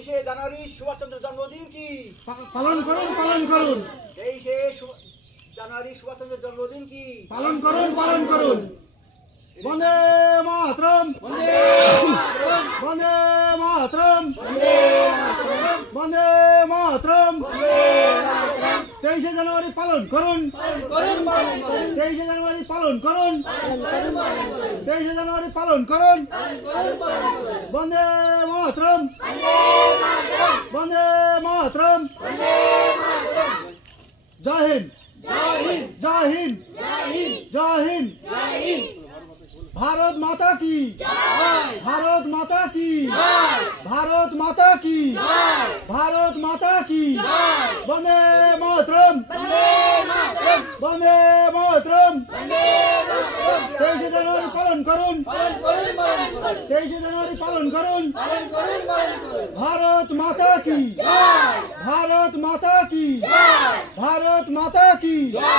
23শে জানুয়ারি সুভাষচন্দ্রের জন্মদিন কি? পালন করুন, পালন করুন। 23শে জানুয়ারি সুভাষচন্দ্রের জন্মদিন কি? পালন করুন, পালন করুন। বন্দে মাতরম, বন্দে মাতরম, বন্দে মাতরম। 23শে জানুয়ারি পালন করুন, 23শে জানুয়ারি পালন করুন, 23শে জানুয়ারি পালন করুন। বন্দে মাতরম, বন্দে মাতরম। জয় হিন্দ, জয় হিন্দ, জয় হিন্দ। भारत माता की, भारत माता की, भारत माता की, भारत माता की। वंदे मातरम, वंदे मातरम। 23শে জানুয়ারি পালন করুন, 23শে জানুয়ারি পালন করুন। भारत माता की, भारत माता की, भारत माता की।